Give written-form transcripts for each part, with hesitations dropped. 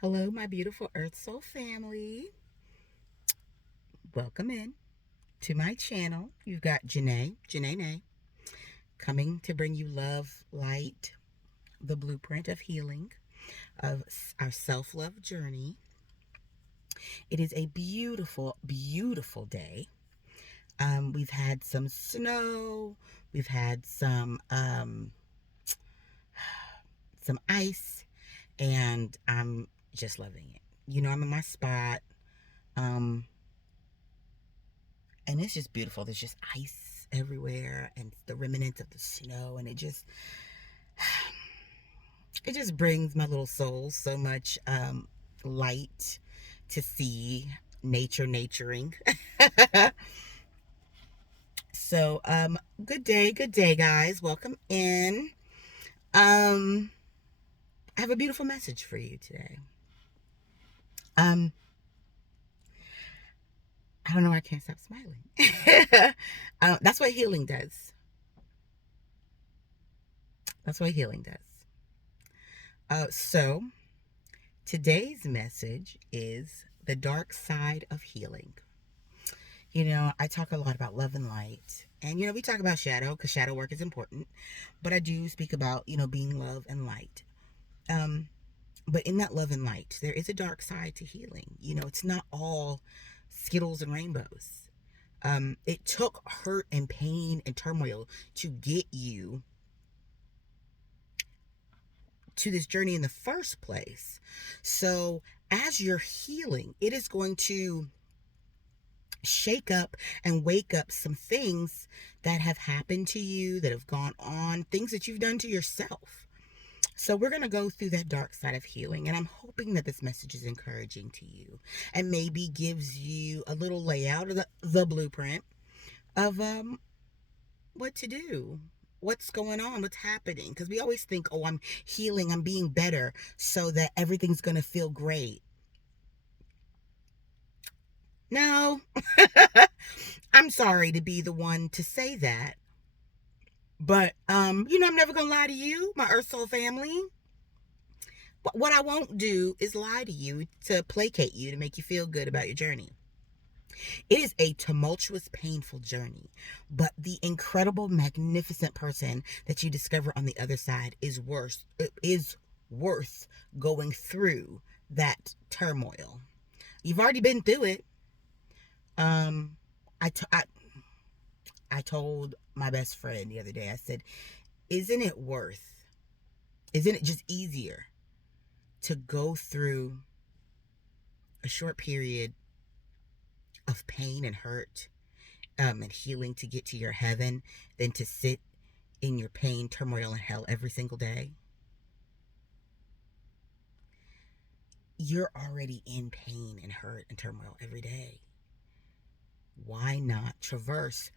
Hello, my beautiful Earth Soul family. Welcome in to my channel. You've got Janae, coming to bring you love, light, the blueprint of healing, of our self love journey. It is a beautiful, beautiful day. We've had some snow, we've had some ice, and I'm just loving it. I'm in my spot. Um, and it's just beautiful. There's just ice everywhere and the remnants of the snow, and it just brings my little soul so much light to see nature naturing. So good day guys, welcome in. um I have a beautiful message for you today. um I don't know why I can't stop smiling. That's what healing does. That's what healing does. So today's message is the dark side of healing. I talk a lot about love and light. And, we talk about shadow because shadow work is important. But I do speak about, being love and light. Um, but in that love and light, there is a dark side to healing. It's not all Skittles and rainbows. It took hurt and pain and turmoil to get you to this journey in the first place. So as you're healing, it is going to shake up and wake up some things that have happened to you, that have gone on, things that you've done to yourself. So we're going to go through that dark side of healing, and I'm hoping that this message is encouraging to you and maybe gives you a little layout of the blueprint of what to do, what's going on, what's happening. Because we always think, oh, I'm healing, I'm being better so that everything's going to feel great. No. I'm sorry to be the one to say that. But I'm never gonna lie to you, my Earth Soul family. What I won't do is lie to you to placate you, to make you feel good about your journey. It is a tumultuous, painful journey, but the incredible, magnificent person that you discover on the other side is worth going through that turmoil. You've already been through it. Um, I, t- I told my best friend the other day, I said, isn't it worth, isn't it just easier to go through a short period of pain and hurt, and healing to get to your heaven than to sit in your pain, turmoil, and hell every single day? You're already in pain and hurt and turmoil every day. Why not traverse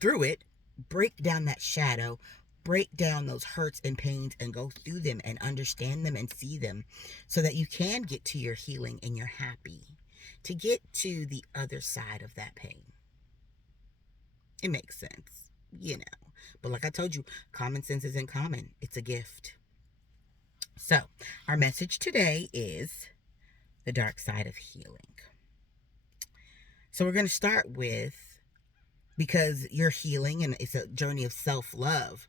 through it, break down that shadow, break down those hurts and pains, and go through them and understand them and see them so that you can get to your healing and you're happy to get to the other side of that pain? It makes sense. But like I told you, common sense isn't common, it's a gift. So, our message today is the dark side of healing. So, we're going to start with, because you're healing and it's a journey of self love,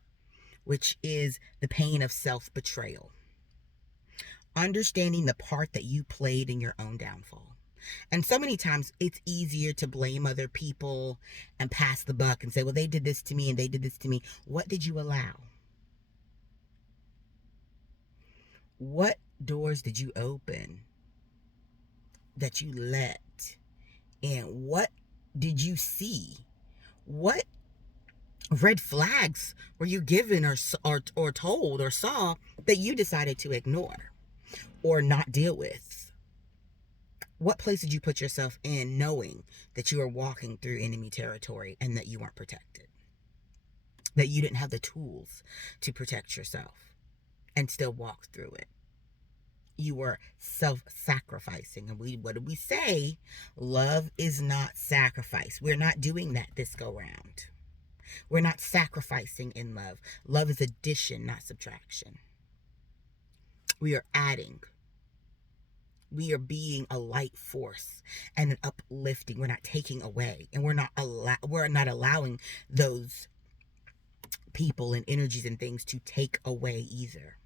which is the pain of self betrayal. Understanding the part that you played in your own downfall. And so many times it's easier to blame other people and pass the buck and say, well, they did this to me and they did this to me. What did you allow? What doors did you open that you let? And what did you see? What red flags were you given or told or saw that you decided to ignore or not deal with? What place did you put yourself in knowing that you were walking through enemy territory and that you weren't protected? That you didn't have the tools to protect yourself and still walk through it? You were self-sacrificing. And what did we say? Love is not sacrifice. We're not doing that this go round. We're not sacrificing in love. Love is addition, not subtraction. We are adding. We are being a light force and an uplifting. We're not taking away, and we're not allowing those people and energies and things to take away either.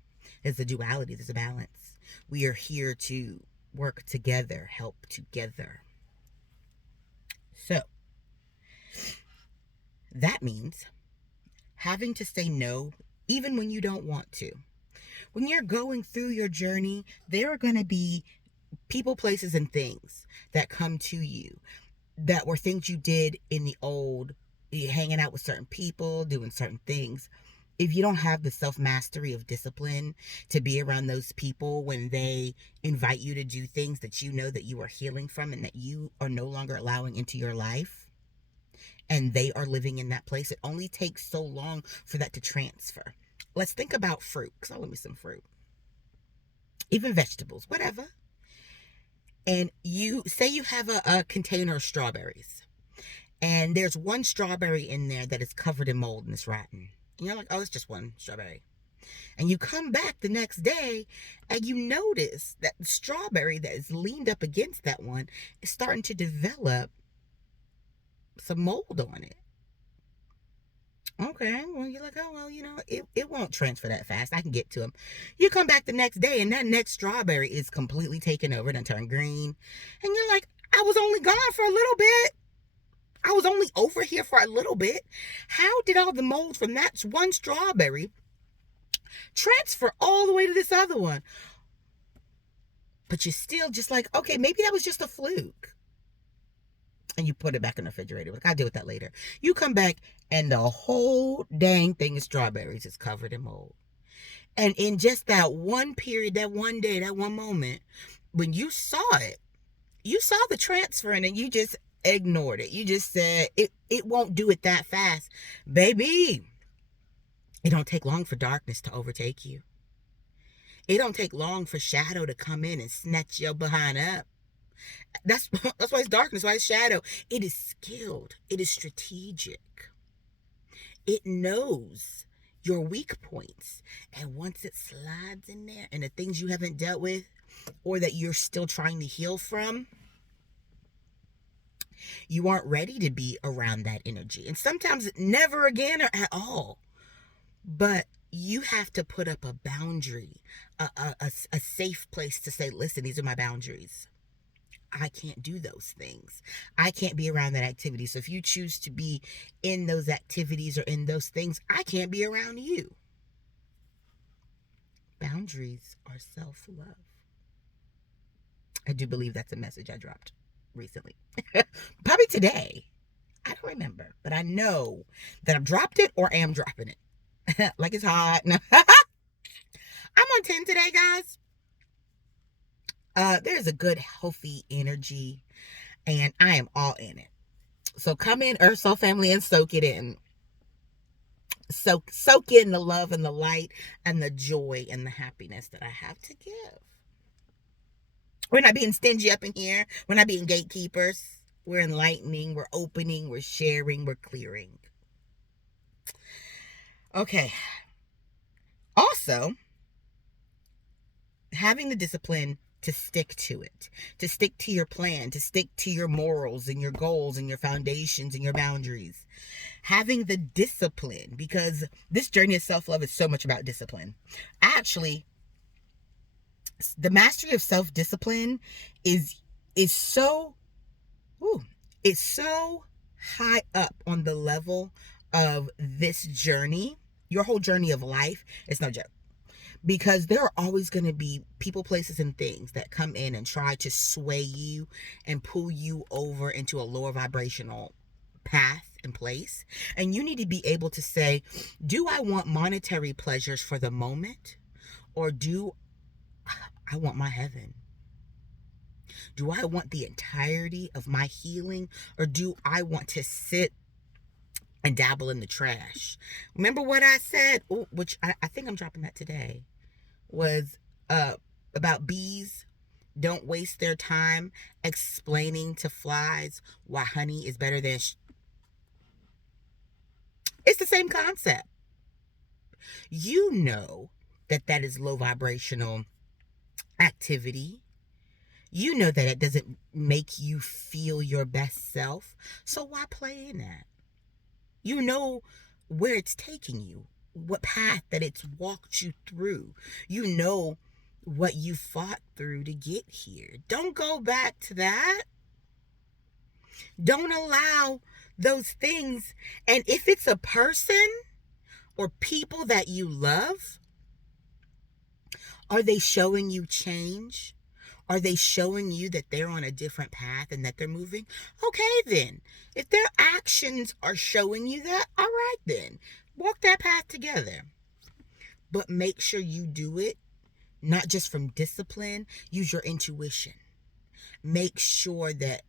There's a duality, there's a balance. We are here to work together, help together. So that means having to say no even when you don't want to. When you're going through your journey, there are going to be people, places, and things that come to you that were things you did in the old, hanging out with certain people, doing certain things. If you don't have the self-mastery of discipline to be around those people when they invite you to do things that you know that you are healing from and that you are no longer allowing into your life, and they are living in that place, it only takes so long for that to transfer. Let's think about fruit, because I love me some fruit. Even vegetables, whatever. And you say you have a container of strawberries, and there's one strawberry in there that is covered in mold and it's rotten. And you're like, oh, it's just one strawberry. And you come back the next day and you notice that the strawberry that is leaned up against that one is starting to develop some mold on it. Okay, well, you're like, oh, well, it won't transfer that fast. I can get to them. You come back the next day and that next strawberry is completely taken over and turned green. And you're like, I was only gone for a little bit. I was only over here for a little bit. How did all the mold from that one strawberry transfer all the way to this other one? But you're still just like, okay, maybe that was just a fluke. And you put it back in the refrigerator. Like, I'll deal with that later. You come back and the whole dang thing of strawberries is covered in mold. And in just that one period, that one day, that one moment, when you saw it, you saw the transferring and you just ignored it. You just said, it won't do it that fast. Baby, it don't take long for darkness to overtake you. It don't take long for shadow to come in and snatch your behind up. That's why it's darkness, why it's shadow. It is skilled. It is strategic. It knows your weak points. And once it slides in there and the things you haven't dealt with or that you're still trying to heal from, you aren't ready to be around that energy. And sometimes never again or at all. But you have to put up a boundary, a safe place to say, listen, these are my boundaries. I can't do those things. I can't be around that activity. So if you choose to be in those activities or in those things, I can't be around you. Boundaries are self-love. I do believe that's a message I dropped recently. Probably today. I don't remember, but I know that I've dropped it or am dropping it. Like it's hot. I'm on 10 today, guys. There's a good, healthy energy, and I am all in it. So come in, Earth Soul family, and soak it in. Soak in the love and the light and the joy and the happiness that I have to give. We're not being stingy up in here. We're not being gatekeepers. We're enlightening. We're opening. We're sharing. We're clearing. Okay. Also, having the discipline to stick to it, to stick to your plan, to stick to your morals and your goals and your foundations and your boundaries. Having the discipline, because this journey of self-love is so much about discipline. Actually, the mastery of self-discipline is so high up on the level of this journey. Your whole journey of life is no joke. Because there are always going to be people, places, and things that come in and try to sway you and pull you over into a lower vibrational path and place. And you need to be able to say, do I want monetary pleasures for the moment? Or do I want my heaven? Do I want the entirety of my healing? Or do I want to sit and dabble in the trash? Remember what I said, which I think I'm dropping that today, was about bees. Don't waste their time explaining to flies why honey is better than it's the same concept. You know that is low vibrational activity. You know that it doesn't make you feel your best self. So why play in that? You know where it's taking you, what path that it's walked you through. You know what you fought through to get here. Don't go back to that. Don't allow those things. And if it's a person or people that you love, are they showing you change? Are they showing you that they're on a different path and that they're moving? Okay, then. If their actions are showing you that, all right, then. Walk that path together. But make sure you do it, not just from discipline. Use your intuition. Make sure that,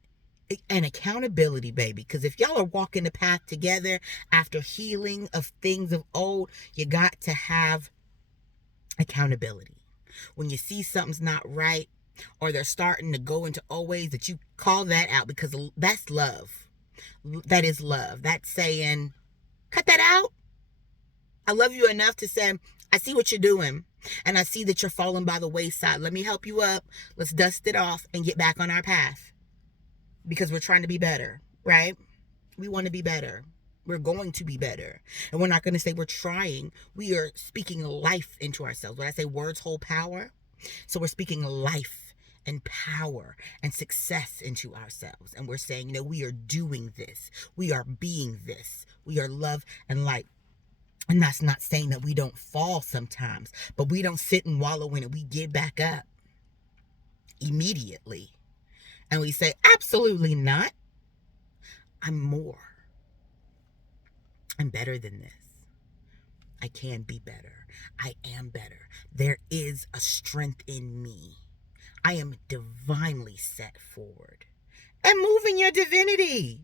and accountability, baby. Because if y'all are walking the path together after healing of things of old, you got to have accountability. When you see something's not right, or they're starting to go into old ways, that you call that out, because that's love. That is love. That's saying, cut that out. I love you enough to say, I see what you're doing, and I see that you're falling by the wayside. Let me help you up. Let's dust it off and get back on our path, because we're trying to be better, right? We want to be better. We're going to be better. And we're not going to say we're trying. We are speaking life into ourselves. When I say words hold power, so we're speaking life and power and success into ourselves. And we're saying, we are doing this. We are being this. We are love and light. And that's not saying that we don't fall sometimes, but we don't sit and wallow in it. We get back up immediately. And we say, absolutely not. I'm more. I'm better than this. I can be better. I am better. There is a strength in me. I am divinely set forward. And move in your divinity.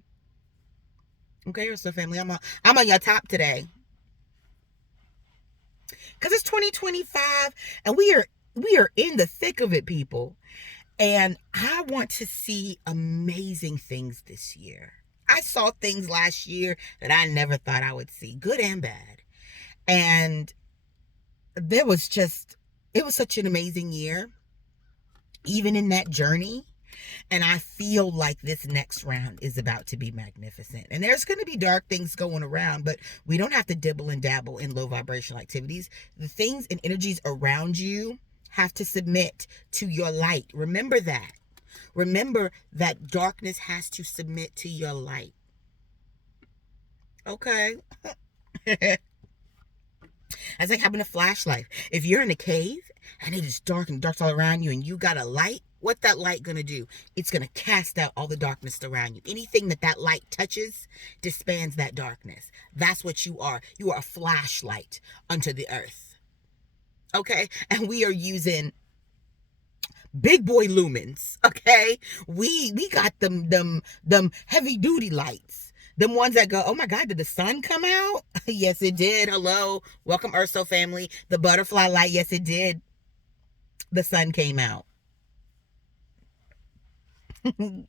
Okay, Urso family, I'm on your top today. Because it's 2025 and we are in the thick of it, people. And I want to see amazing things this year. I saw things last year that I never thought I would see, good and bad. And it was such an amazing year, even in that journey. And I feel like this next round is about to be magnificent. And there's going to be dark things going around, but we don't have to dibble and dabble in low vibrational activities. The things and energies around you have to submit to your light. Remember that. Remember that darkness has to submit to your light. Okay. That's like having a flashlight. If you're in a cave and it is dark and dark's all around you and you got a light, what that light gonna do? It's gonna cast out all the darkness around you. Anything that light touches dispands that darkness. That's what you are. You are a flashlight unto the earth. Okay? And we are using big boy lumens. Okay? We got them heavy duty lights. Them ones that go, oh my God, did the sun come out? Yes, it did. Hello. Welcome, Urso family. The butterfly light. Yes, it did. The sun came out. I'm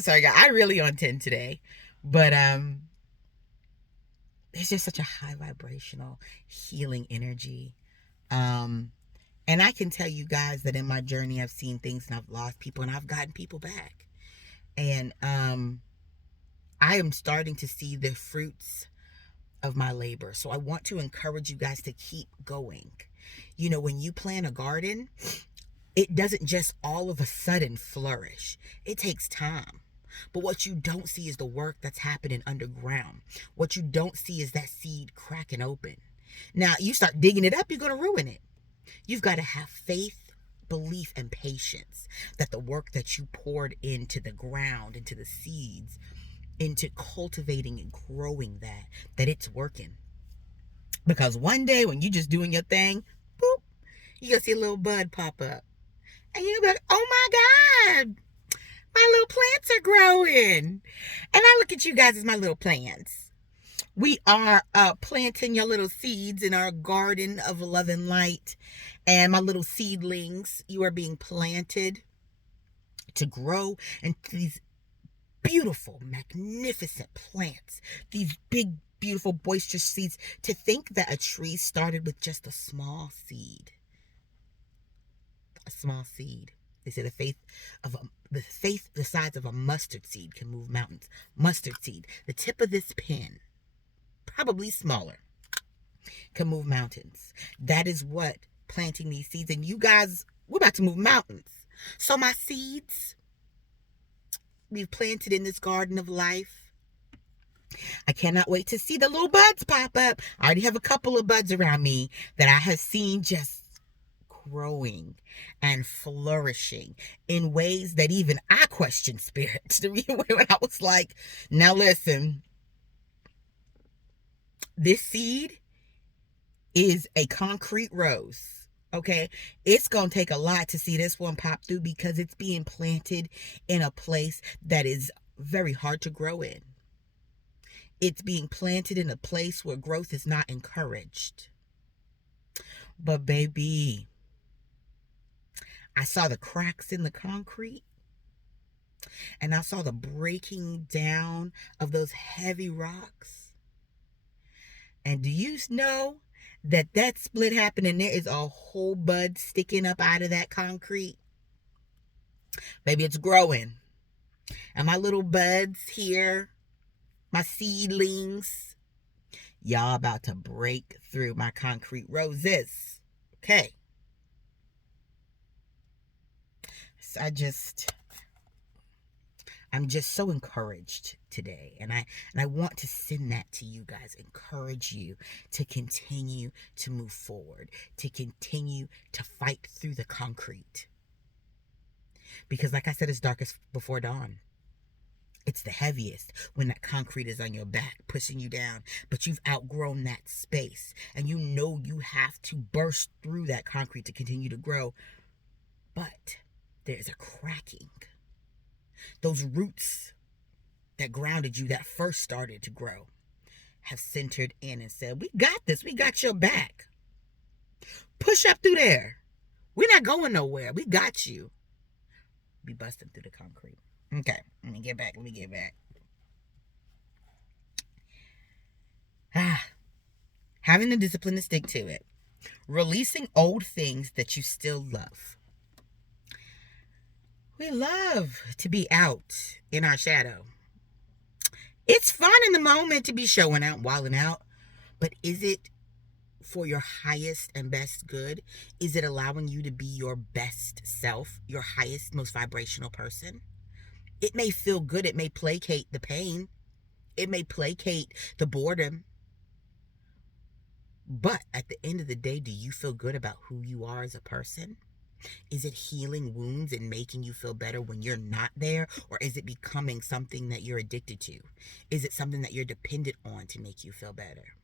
sorry, guys. I really on 10 today. But it's just such a high vibrational healing energy. And I can tell you guys that in my journey, I've seen things and I've lost people and I've gotten people back. And I am starting to see the fruits of my labor. So I want to encourage you guys to keep going. When you plant a garden, it doesn't just all of a sudden flourish. It takes time. But what you don't see is the work that's happening underground. What you don't see is that seed cracking open. Now, you start digging it up, you're going to ruin it. You've got to have faith, belief, and patience that the work that you poured into the ground, into the seeds, into cultivating and growing that it's working. Because one day when you just doing your thing, boop, you're going to see a little bud pop up. And you'll be like, oh my God, my little plants are growing. And I look at you guys as my little plants. We are planting your little seeds in our garden of love and light. And my little seedlings, you are being planted to grow into these beautiful, magnificent plants. These big, beautiful, boisterous seeds. To think that a tree started with just a small seed. A small seed They say the faith the size of a mustard seed can move mountains. Mustard seed, the tip of this pin, probably smaller, can move mountains. That is what planting these seeds. And you guys, we're about to move mountains. So my seeds, we've planted in this garden of life. I cannot wait to see the little buds pop up. I already have a couple of buds around me that I have seen just growing and flourishing in ways that even I questioned spirits. When I was like, now listen, this seed is a concrete rose. Okay, it's gonna take a lot to see this one pop through because it's being planted in a place that is very hard to grow in. It's being planted in a place where growth is not encouraged. But baby, I saw the cracks in the concrete, and I saw the breaking down of those heavy rocks. And do you know that split happened and there is a whole bud sticking up out of that concrete? Baby, it's growing. And my little buds here, my seedlings, y'all about to break through my concrete roses. Okay. So I'm just so encouraged today. And I want to send that to you guys. Encourage you to continue to move forward, to continue to fight through the concrete. Because like I said, it's darkest before dawn. It's the heaviest when that concrete is on your back, pushing you down. But you've outgrown that space. And you know you have to burst through that concrete to continue to grow. But there's a cracking. Those roots that grounded you, that first started to grow, have centered in and said, we got this. We got your back. Push up through there. We're not going nowhere. We got you. Be busting through the concrete. Okay, let me get back. Having the discipline to stick to it. Releasing old things that you still love. We love to be out in our shadow. It's fun in the moment to be showing out, wilding out. But is it for your highest and best good? Is it allowing you to be your best self, your highest, most vibrational person? It may feel good. It may placate the pain. It may placate the boredom. But at the end of the day, do you feel good about who you are as a person? Is it healing wounds and making you feel better when you're not there? Or is it becoming something that you're addicted to? Is it something that you're dependent on to make you feel better?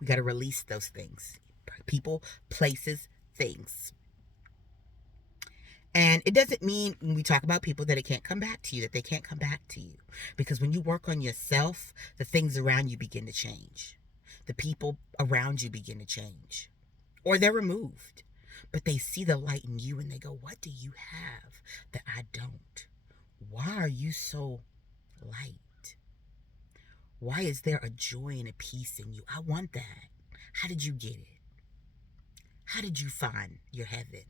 We got to release those things. People, places, things. And it doesn't mean when we talk about people that it can't come back to you, that they can't come back to you. Because when you work on yourself, the things around you begin to change. The people around you begin to change. Or they're removed. But they see the light in you and they go, what do you have that I don't? Why are you so light? Why is there a joy and a peace in you? I want that. How did you get it? How did you find your heaven?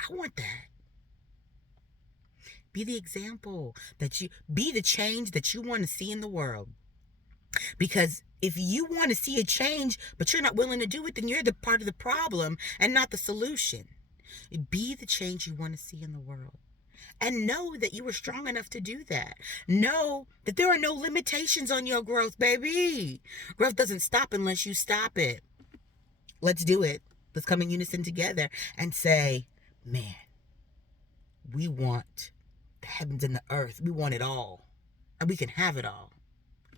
I want that. Be the example be the change that you want to see in the world. Because if you want to see a change, but you're not willing to do it, then you're the part of the problem and not the solution. Be the change you want to see in the world. And know that you are strong enough to do that. Know that there are no limitations on your growth, baby. Growth doesn't stop unless you stop it. Let's do it. Let's come in unison together and say, man, we want the heavens and the earth. We want it all. And we can have it all.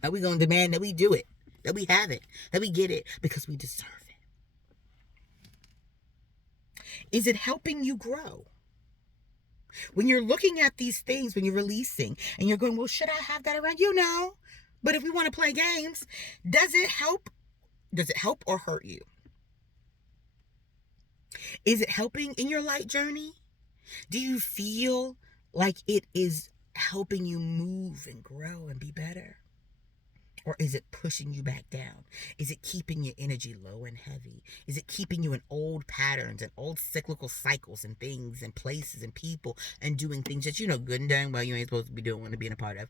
And we're going to demand that we do it. That we have it. That we get it. Because we deserve it. Is it helping you grow? When you're looking at these things, when you're releasing, and you're going, well, should I have that around? You know. But if we want to play games, does it help? Does it help or hurt you? Is it helping in your light journey? Do you feel like it is helping you move and grow and be better? Or is it pushing you back down? Is it keeping your energy low and heavy? Is it keeping you in old patterns and old cyclical cycles and things and places and people and doing things that you know good and dang well you ain't supposed to be doing and being a part of?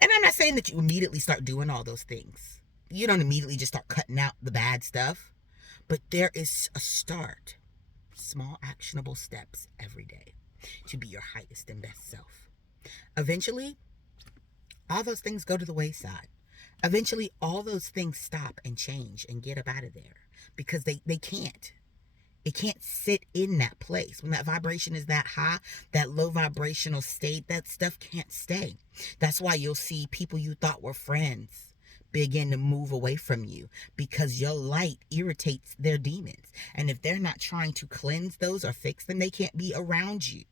And I'm not saying that you immediately start doing all those things. You don't immediately just start cutting out the bad stuff. But there is a start. Small actionable steps every day to be your highest and best self. Eventually, all those things go to the wayside. Eventually, all those things stop and change and get up out of there because they can't. It can't sit in that place. When that vibration is that high, that low vibrational state, that stuff can't stay. That's why you'll see people you thought were friends begin to move away from you because your light irritates their demons. And if they're not trying to cleanse those or fix them, they can't be around you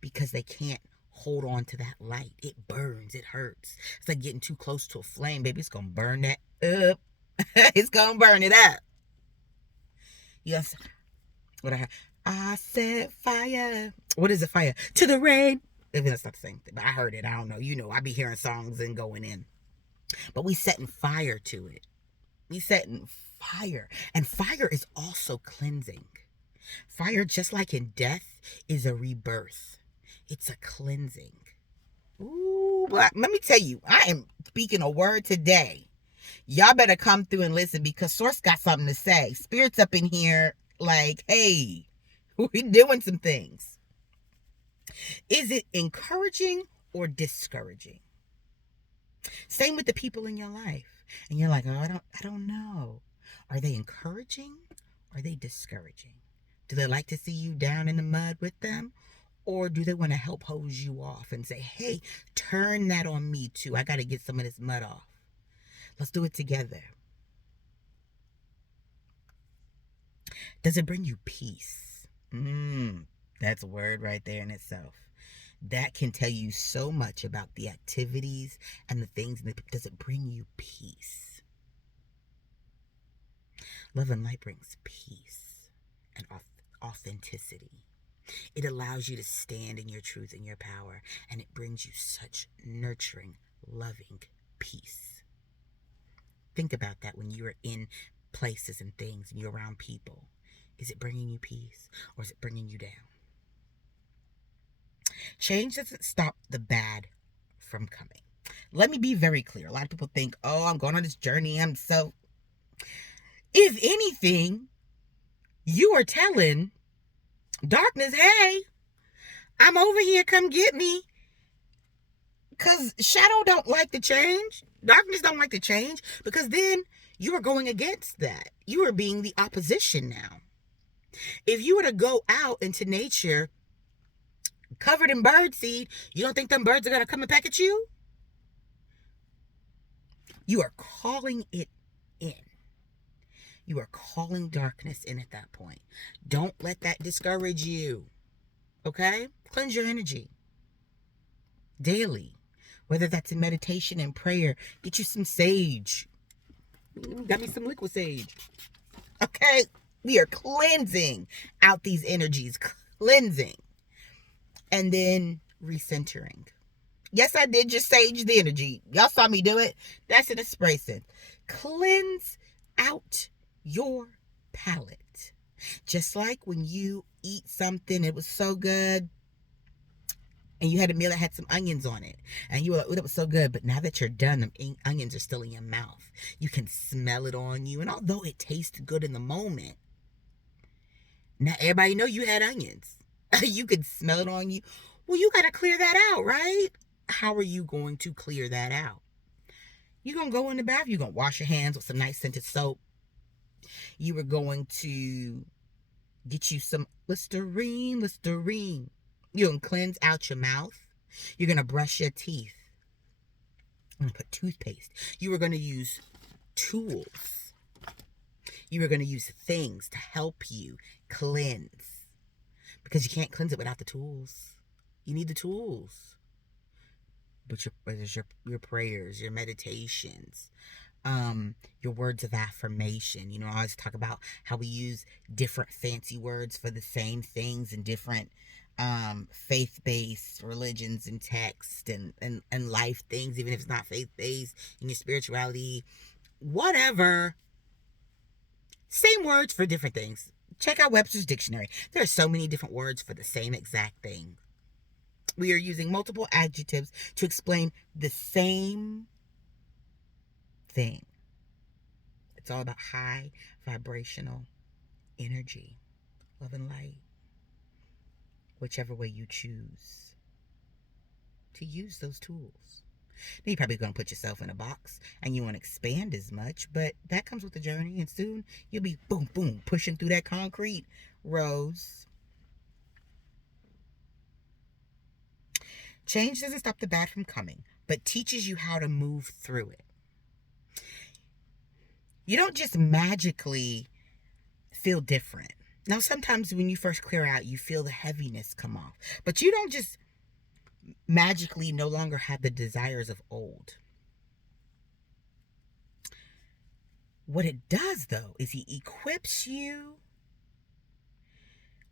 because they can't hold on to that light. It burns. It hurts. It's like getting too close to a flame, baby. It's going to burn that up. It's going to burn it up. Yes. What I said fire. What is it, fire? To the rain. That's not the same thing, but I heard it. I don't know. You know, I be hearing songs and going in. But we setting fire to it. We setting fire. And fire is also cleansing. Fire, just like in death, is a rebirth. It's a cleansing. Ooh, but let me tell you, I am speaking a word today. Y'all better come through and listen because Source got something to say. Spirit's up in here like, hey, we doing some things. Is it encouraging or discouraging? Same with the people in your life. And you're like, oh, I don't know. Are they encouraging or are they discouraging? Do they like to see you down in the mud with them? Or do they want to help hose you off and say, hey, turn that on me too. I got to get some of this mud off. Let's do it together. Does it bring you peace? That's a word right there in itself. That can tell you so much about the activities and the things. Does it bring you peace? Love and light brings peace and authenticity. It allows you to stand in your truth and your power, and it brings you such nurturing, loving peace. Think about that when you're in places and things and you're around people. Is it bringing you peace or is it bringing you down? Change doesn't stop the bad from coming. Let me be very clear. A lot of people think, oh, I'm going on this journey. If anything, you are telling darkness, hey, I'm over here, come get me. Because shadow don't like to change. Darkness don't like to change because then you are going against that. You are being the opposition now. If you were to go out into nature covered in birdseed, you don't think them birds are going to come and peck at you? You are calling it in. You are calling darkness in at that point. Don't let that discourage you. Okay? Cleanse your energy daily. Whether that's in meditation and prayer, get you some sage. Got me some liquid sage. Okay? We are cleansing out these energies. Cleansing. And then recentering. Yes, I did just sage the energy. Y'all saw me do it. That's an expression. Cleanse out your palate. Just like when you eat something, it was so good, and you had a meal that had some onions on it, and you were like, oh, that was so good, but now that you're done, the onions are still in your mouth. You can smell it on you, and although it tasted good in the moment, now everybody know you had onions. You could smell it on you. Well, you got to clear that out, right? How are you going to clear that out? You're going to go in the bath. You're going to wash your hands with some nice scented soap. You are going to get you some Listerine. You're going to cleanse out your mouth. You're going to brush your teeth. I'm going to put toothpaste. You are going to use tools. You are going to use things to help you cleanse. Because you can't cleanse it without the tools. You need the tools. But your prayers, your meditations, your words of affirmation. You know, I always talk about how we use different fancy words for the same things and different faith-based religions and text and life things, even if it's not faith-based, in your spirituality, whatever. Same words for different things. Check out Webster's Dictionary. There are so many different words for the same exact thing. We are using multiple adjectives to explain the same thing. It's all about high vibrational energy, love and light, whichever way you choose to use those tools. Now, you're probably going to put yourself in a box and you won't expand as much, but that comes with the journey, and soon you'll be boom, boom, pushing through that concrete, Rose. Change doesn't stop the bad from coming, but teaches you how to move through it. You don't just magically feel different. Now, sometimes when you first clear out, you feel the heaviness come off, but you don't just magically no longer have the desires of old. What it does, though, is he equips you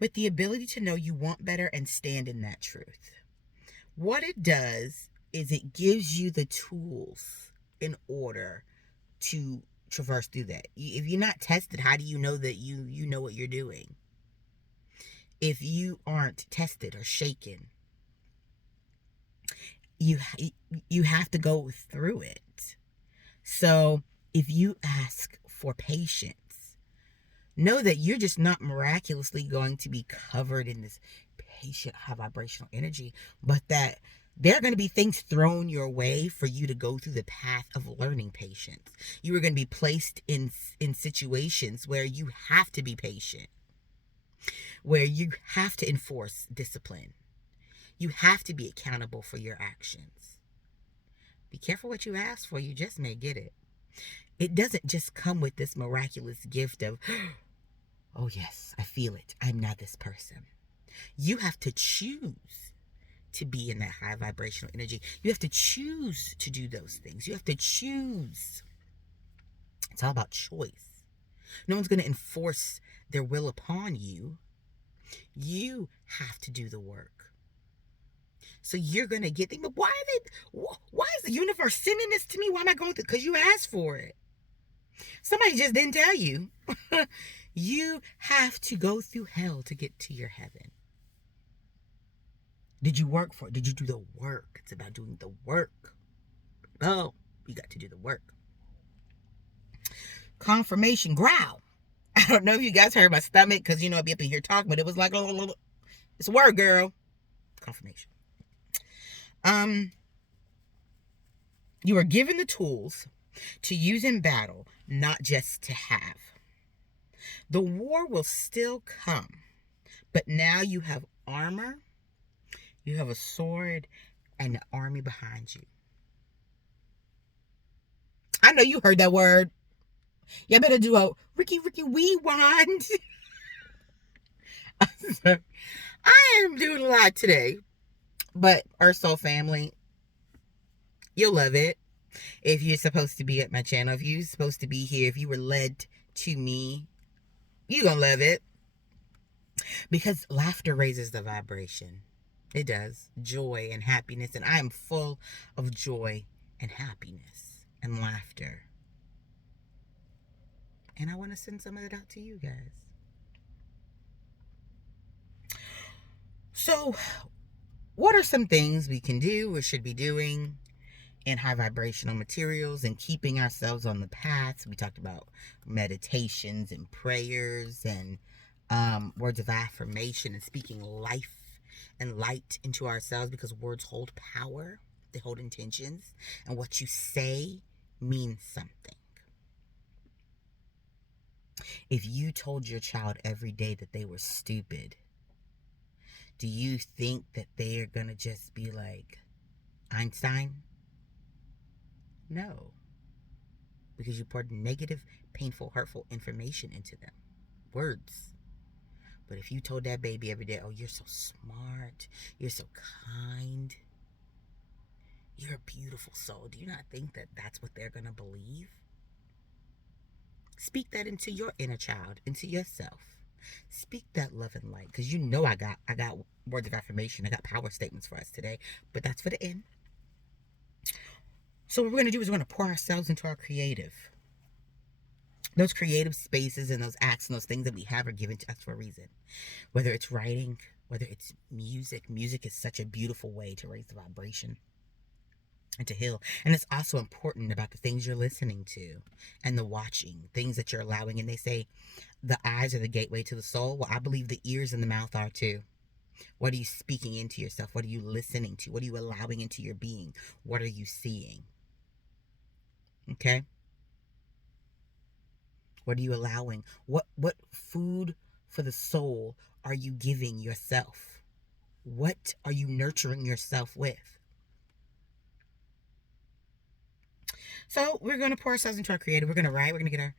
with the ability to know you want better and stand in that truth. What it does is it gives you the tools in order to traverse through that. If you're not tested, how do you know that you know what you're doing? If you aren't tested or shaken, you have to go through it. So if you ask for patience, know that you're just not miraculously going to be covered in this patient high vibrational energy, but that there are going to be things thrown your way for you to go through the path of learning patience. You are going to be placed in situations where you have to be patient, where you have to enforce discipline. You have to be accountable for your actions. Be careful what you ask for. You just may get it. It doesn't just come with this miraculous gift of, oh yes, I feel it. I'm now this person. You have to choose to be in that high vibrational energy. You have to choose to do those things. You have to choose. It's all about choice. No one's going to enforce their will upon you. You have to do the work. So you're going to get things. But why is the universe sending this to me? Why am I going through? Because you asked for it. Somebody just didn't tell you. You have to go through hell to get to your heaven. Did you work for it? Did you do the work? It's about doing the work. Oh, you got to do the work. Confirmation growl. I don't know if you guys heard my stomach, because I'd be up in here talking, but it was like, it's a word, girl. Confirmation. You are given the tools to use in battle, not just to have. The war will still come, but now you have armor, you have a sword, and an army behind you. I know you heard that word. You better do a Ricky rewind. I am doing a lot today, but our soul family, you'll love it. If you're supposed to be at my channel, if you're supposed to be here, if you were led to me, you're gonna love it. Because laughter raises the vibration. It does. Joy and happiness. And I am full of joy and happiness and laughter. And I want to send some of it out to you guys. So, what are some things we can do or should be doing in high vibrational materials and keeping ourselves on the path? We talked about meditations and prayers and words of affirmation and speaking life and light into ourselves, because words hold power. They hold intentions, and what you say means something. If you told your child every day that they were stupid, do you think that they are gonna just be like Einstein? No, because you poured negative, painful, hurtful information into them. Words. But if you told that baby every day, oh, you're so smart, you're so kind, you're a beautiful soul, do you not think that that's what they're going to believe? Speak that into your inner child, into yourself. Speak that love and light, because you know I got words of affirmation. I got power statements for us today, but that's for the end. So what we're gonna do is we're gonna pour ourselves into our creative. Those creative spaces and those acts and those things that we have are given to us for a reason. Whether it's writing, whether it's music. Music is such a beautiful way to raise the vibration and to heal. And it's also important about the things you're listening to and the watching, things that you're allowing. And they say the eyes are the gateway to the soul. Well, I believe the ears and the mouth are too. What are you speaking into yourself? What are you listening to? What are you allowing into your being? What are you seeing? Okay? What are you allowing? What food for the soul are you giving yourself? What are you nurturing yourself with? So we're going to pour ourselves into our creative. We're going to write. We're going to get our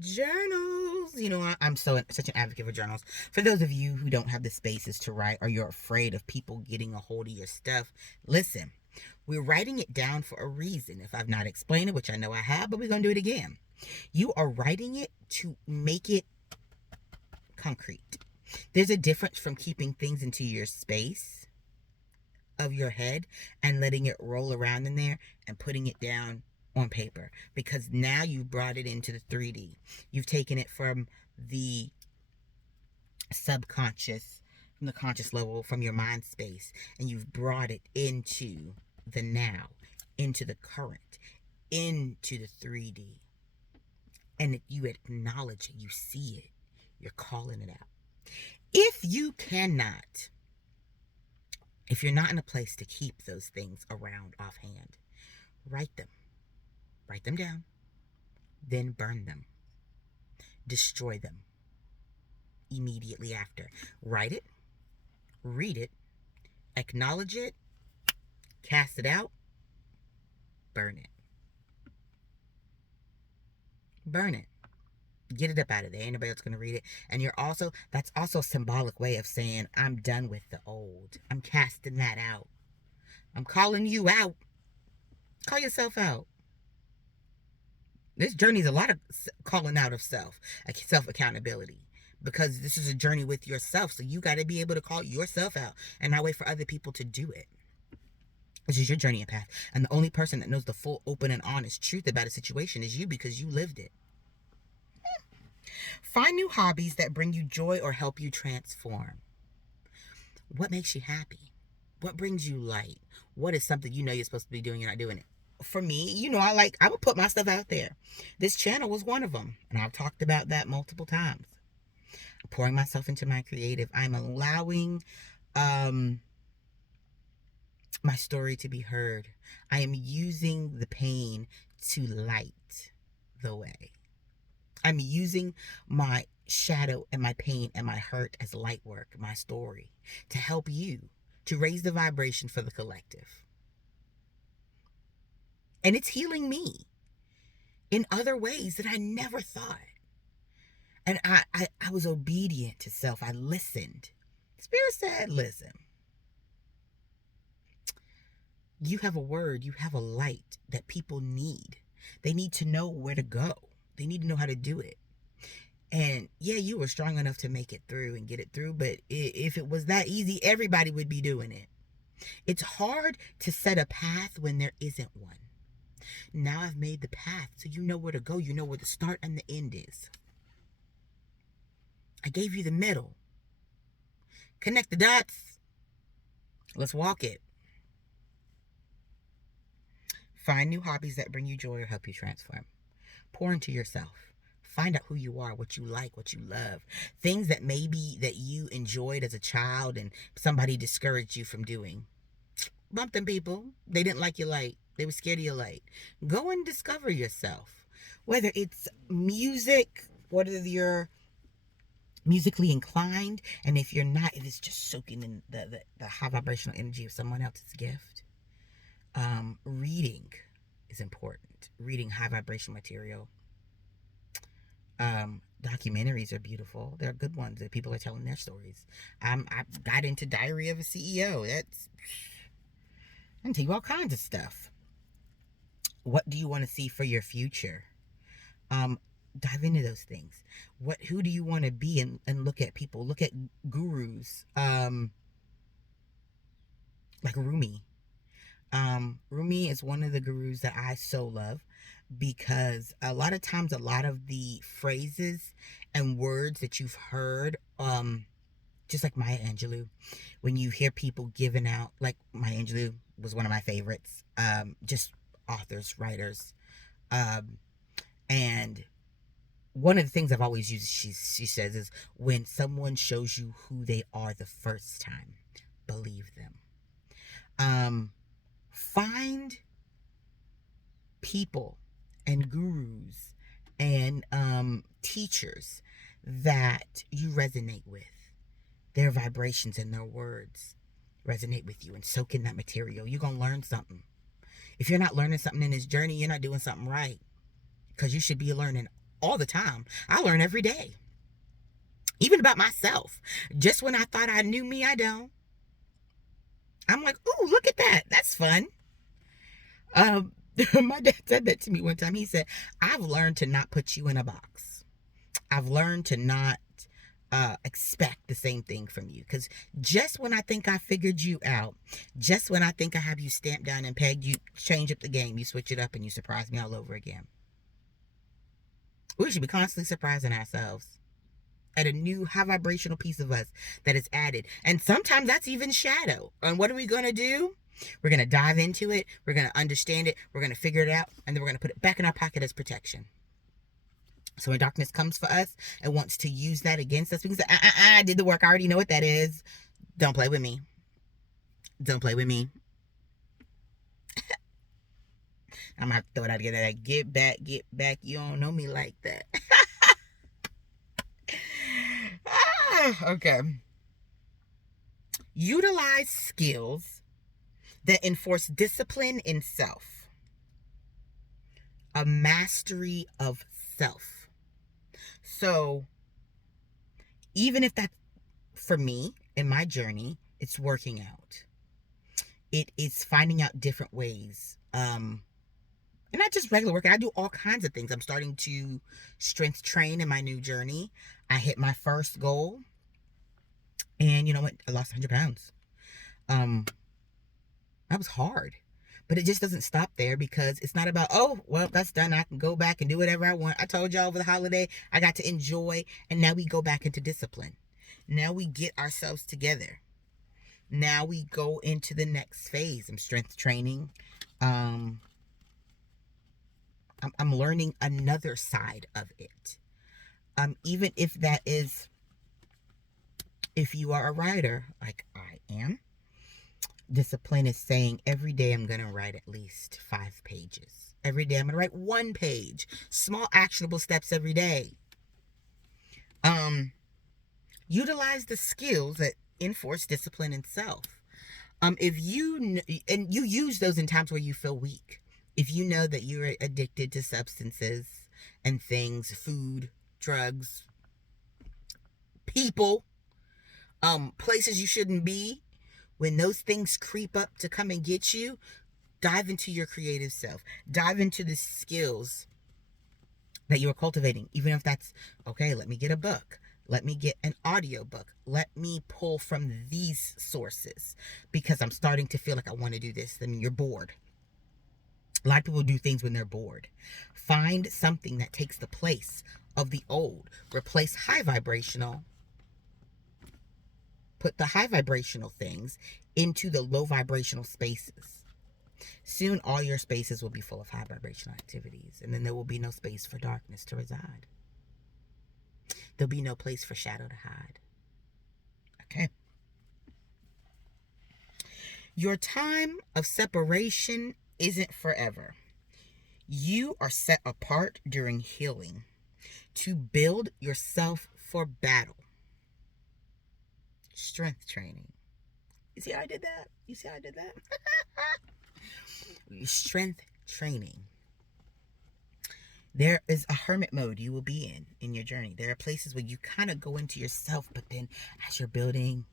journals. You know, I'm such an advocate for journals. For those of you who don't have the spaces to write, or you're afraid of people getting a hold of your stuff, listen. We're writing it down for a reason. If I've not explained it, which I know I have, but we're going to do it again. You are writing it to make it concrete. There's a difference from keeping things into your space of your head and letting it roll around in there and putting it down on paper, because now you've brought it into the 3D. You've taken it from the subconscious, from the conscious level, from your mind space, and you've brought it into the now, into the current, into the 3D. And you acknowledge it, you see it, you're calling it out. If you're not in a place to keep those things around offhand, write them down, then burn them, destroy them immediately after. Write it, read it, acknowledge it, cast it out, burn it. Burn it. Get it up out of there. Ain't nobody else gonna read it. And that's also a symbolic way of saying, I'm done with the old. I'm casting that out. I'm calling you out. Call yourself out. This journey is a lot of calling out of self accountability, because this is a journey with yourself. So you got to be able to call yourself out and not wait for other people to do it. This is your journey and path. And the only person that knows the full, open, and honest truth about a situation is you, because you lived it. Find new hobbies that bring you joy or help you transform. What makes you happy? What brings you light? What is something you know you're supposed to be doing, you're not doing it? For me, you know, I would put my stuff out there. This channel was one of them. And I've talked about that multiple times. Pouring myself into my creative. I'm allowing my story to be heard. I am using the pain to light the way. I'm using my shadow and my pain and my hurt as light work, my story, to help you, to raise the vibration for the collective. And it's healing me in other ways that I never thought. And I was obedient to self. I listened. Spirit said, listen. You have a word, you have a light that people need. They need to know where to go. They need to know how to do it. And yeah, you were strong enough to make it through and get it through, but if it was that easy, everybody would be doing it. It's hard to set a path when there isn't one. Now I've made the path, so you know where to go. You know where the start and the end is. I gave you the middle. Connect the dots. Let's walk it. Find new hobbies that bring you joy or help you transform. Pour into yourself. Find out who you are, what you like, what you love. Things that maybe that you enjoyed as a child and somebody discouraged you from doing. Bump them people. They didn't like your light. They were scared of your light. Go and discover yourself. Whether it's music, whether you're musically inclined, and if you're not, it is just soaking in the high vibrational energy of someone else's gift. Reading is important. Reading high vibration material. Documentaries are beautiful. They're good ones that people are telling their stories. I got into Diary of a CEO. I can tell you all kinds of stuff. What do you want to see for your future? Dive into those things. Who do you want to be? And look at people. Look at gurus. Like Rumi. Rumi is one of the gurus that I so love, because a lot of times, a lot of the phrases and words that you've heard, just like Maya Angelou, when you hear people giving out, like Maya Angelou was one of my favorites, just authors, writers, and one of the things I've always used, she says, is when someone shows you who they are the first time, believe them. Find people and gurus and teachers that you resonate with. Their vibrations and their words resonate with you, and soak in that material. You're going to learn something. If you're not learning something in this journey, you're not doing something right, because you should be learning all the time. I learn every day, even about myself. Just when I thought I knew me, I don't. I'm like, ooh, look at that. That's fun. My dad said that to me one time. He said, I've learned to not put you in a box. I've learned to not expect the same thing from you. Because just when I think I figured you out, just when I think I have you stamped down and pegged, you change up the game, you switch it up, and you surprise me all over again. We should be constantly surprising ourselves at a new high vibrational piece of us that is added. And sometimes that's even shadow. And what are we going to do? We're going to dive into it. We're going to understand it. We're going to figure it out. And then we're going to put it back in our pocket as protection. So when darkness comes for us and wants to use that against us, we can say, I did the work. I already know what that is. Don't play with me. Don't play with me. I'm going to have to throw it out together. Like, get back, get back. You don't know me like that. Okay. Utilize skills that enforce discipline in self. A mastery of self. So, even if that, for me, in my journey, it's working out. It is finding out different ways. And not just regular work. I do all kinds of things. I'm starting to strength train in my new journey. I hit my first goal. And you know what? I lost 100 pounds. That was hard. But it just doesn't stop there, because it's not about, oh, well, that's done. I can go back and do whatever I want. I told y'all over the holiday, I got to enjoy. And now we go back into discipline. Now we get ourselves together. Now we go into the next phase. I'm strength training. I'm learning another side of it. Even if that is, if you are a writer, like I am, discipline is saying every day I'm going to write at least 5 pages. Every day I'm going to write 1 page. Small actionable steps every day. Utilize the skills that enforce discipline in self. If you, and you use those in times where you feel weak. If you know that you're addicted to substances and things, food, drugs, people, places you shouldn't be, when those things creep up to come and get you, dive into your creative self. Dive into the skills that you are cultivating. Even if that's, okay, let me get a book. Let me get an audio book. Let me pull from these sources, because I'm starting to feel like I want to do this. I mean, you're bored. A lot of people do things when they're bored. Find something that takes the place of the old. Replace high vibrational. Put the high vibrational things into the low vibrational spaces. Soon all your spaces will be full of high vibrational activities, and then there will be no space for darkness to reside. There'll be no place for shadow to hide. Okay. Your time of separation isn't forever. You are set apart during healing to build yourself for battle. Strength training. You see how I did that? You see how I did that? Strength training. There is a hermit mode you will be in your journey. There are places where you kind of go into yourself, but then as you're building,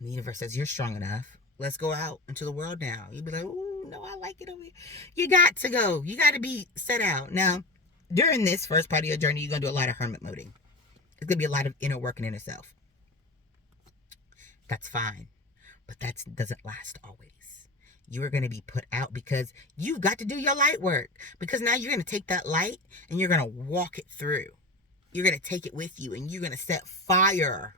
the universe says, you're strong enough. Let's go out into the world now. You'll be like, ooh, no, I like it over here. You got to go. You got to be set out. Now, during this first part of your journey, you're going to do a lot of hermit moding. It's going to be a lot of inner working in itself. That's fine. But that doesn't last always. You are going to be put out because you've got to do your light work. Because now you're going to take that light and you're going to walk it through. You're going to take it with you and you're going to set fire.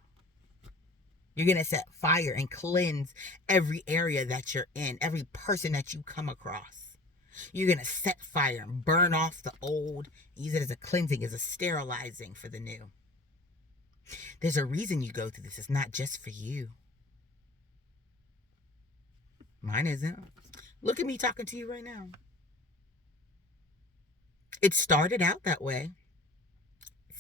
You're going to set fire and cleanse every area that you're in, every person that you come across. You're going to set fire and burn off the old, use it as a cleansing, as a sterilizing for the new. There's a reason you go through this. It's not just for you. Mine isn't. Look at me talking to you right now. It started out that way.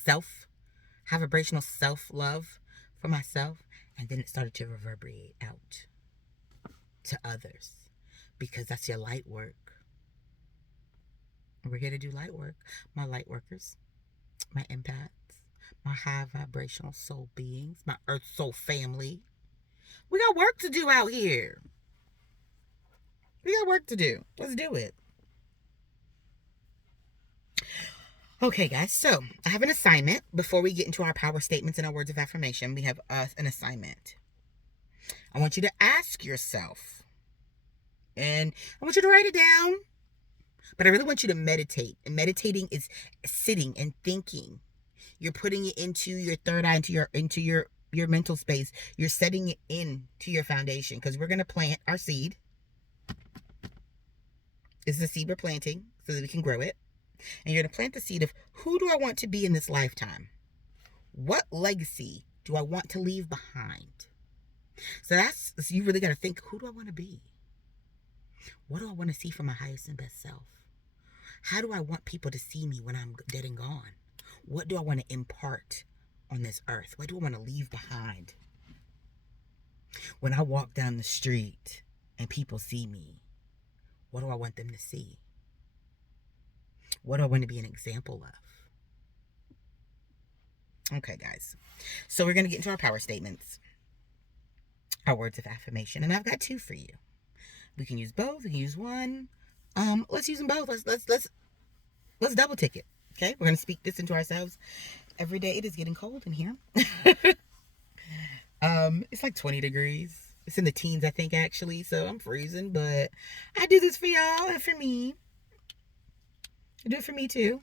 High vibrational self-love for myself. And then it started to reverberate out to others. Because that's your light work. We're here to do light work. My light workers. My empaths. My high vibrational soul beings. My earth soul family. We got work to do out here. We got work to do. Let's do it. Okay, guys. So, I have an assignment. Before we get into our power statements and our words of affirmation, we have an assignment. I want you to ask yourself. And I want you to write it down. But I really want you to meditate. And meditating is sitting and thinking. You're putting it into your third eye, into your mental space. You're setting it into your foundation. Because we're going to plant our seed. This is a seed we're planting so that we can grow it. And you're going to plant the seed of, who do I want to be in this lifetime? What legacy do I want to leave behind? So you really got to think, who do I want to be? What do I want to see for my highest and best self? How do I want people to see me when I'm dead and gone? What do I want to impart on this earth? What do I want to leave behind? When I walk down the street and people see me, what do I want them to see? What do I want to be an example of? Okay, guys. So we're going to get into our power statements. Our words of affirmation. And I've got 2 for you. We can use both. We can use one. Let's use them both. Let's double tick it. Okay? We're going to speak this into ourselves. Every day it is getting cold in here. It's like 20 degrees. It's in the teens, I think, actually. So I'm freezing, but I do this for y'all and for me. I do it for me too.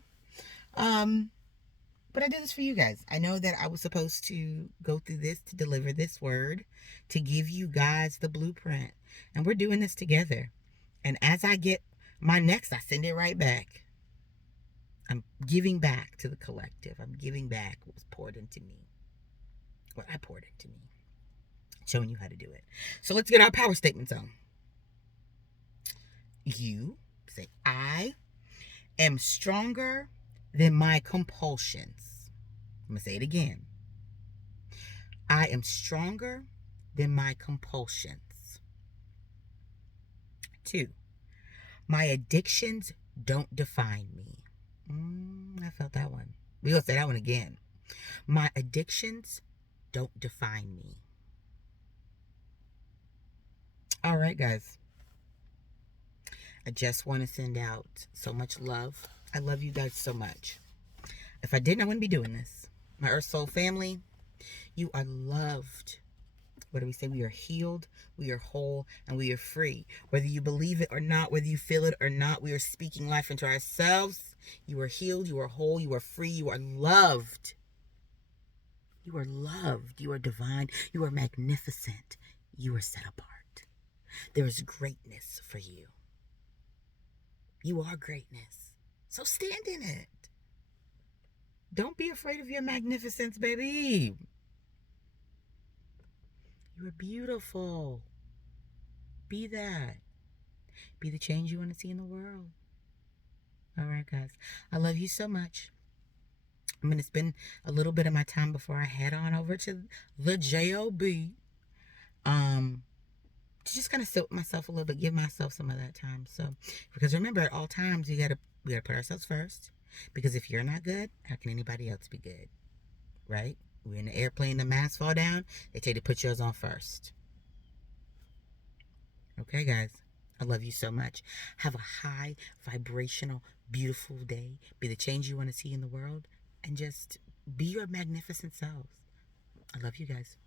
But I do this for you guys. I know that I was supposed to go through this to deliver this word, to give you guys the blueprint. And we're doing this together. And as I get my next, I send it right back. I'm giving back to the collective. I'm giving back what was poured into me. What I poured into me. Showing you how to do it. So let's get our power statements on. You say, I am stronger than my compulsions. I'm going to say it again. I am stronger than my compulsions. 2, my addictions don't define me. I felt that one. We're going to say that one again. My addictions don't define me. All right, guys. I just want to send out so much love. I love you guys so much. If I didn't, I wouldn't be doing this. My Earth Soul family, you are loved. What do we say? We are healed, we are whole, and we are free. Whether you believe it or not, whether you feel it or not, we are speaking life into ourselves. You are healed, you are whole, you are free, you are loved. You are loved. You are divine. You are magnificent. You are set apart. There is greatness for you. You are greatness. So stand in it. Don't be afraid of your magnificence, baby. You are beautiful. Be that. Be the change you want to see in the world. All right, guys. I love you so much. I'm going to spend a little bit of my time before I head on over to the JOB. To just kind of sit with myself a little bit, give myself some of that time. So, because remember, at all times, we gotta put ourselves first. Because if you're not good, how can anybody else be good? Right? We're in the airplane, the masks fall down, they tell you to put yours on first. Okay, guys. I love you so much. Have a high vibrational, beautiful day. Be the change you want to see in the world, and just be your magnificent selves. I love you guys.